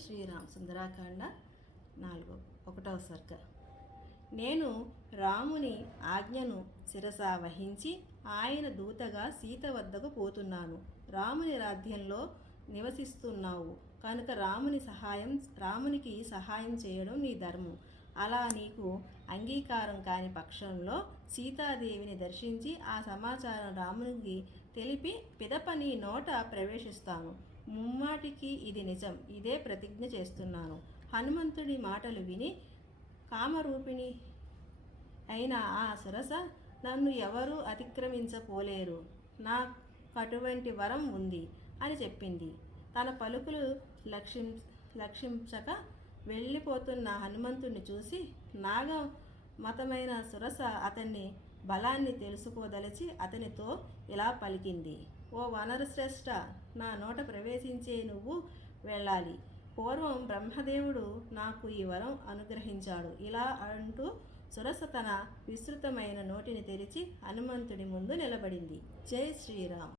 శ్రీరామ్. సుందరాకాండ 1వ సర్గ. నేను రాముని ఆజ్ఞను శిరసా వహించి ఆయన దూతగా సీత వద్దకు పోతున్నాను. రాముని రాజ్యంలో నివసిస్తున్నావు కనుక రామునికి సహాయం చేయడం నీ ధర్మం. అలా నీకు అంగీకారం కాని పక్షంలో సీతాదేవిని దర్శించి ఆ సమాచారం రామునికి తెలిపి పిదప నీ నోట ప్రవేశిస్తాను. ముమ్మాటికి ఇది నిజం. ఇదే ప్రతిజ్ఞ చేస్తున్నాను. హనుమంతుడి మాటలు విని కామరూపిణి అయిన ఆ సరస నన్ను ఎవరూ అతిక్రమించపోలేరు, నాకటువంటి వరం ఉంది అని చెప్పింది. తన పలుకులు లక్షించక వెళ్ళిపోతున్న హనుమంతుడిని చూసి నాగ మతమైన సురస అతన్ని బలాన్ని తెలుసుకోదలిచి అతనితో ఇలా పలికింది. ఓ వానరశ్రేష్ఠ, నా నోట ప్రవేశించే నువ్వు వెళ్ళాలి. పూర్వం బ్రహ్మదేవుడు నాకు ఈ వరం అనుగ్రహించాడు. ఇలా అంటూ సురస తన విస్తృతమైన నోటిని తెరిచి హనుమంతుడి ముందు నిలబడింది. జై శ్రీరామ్.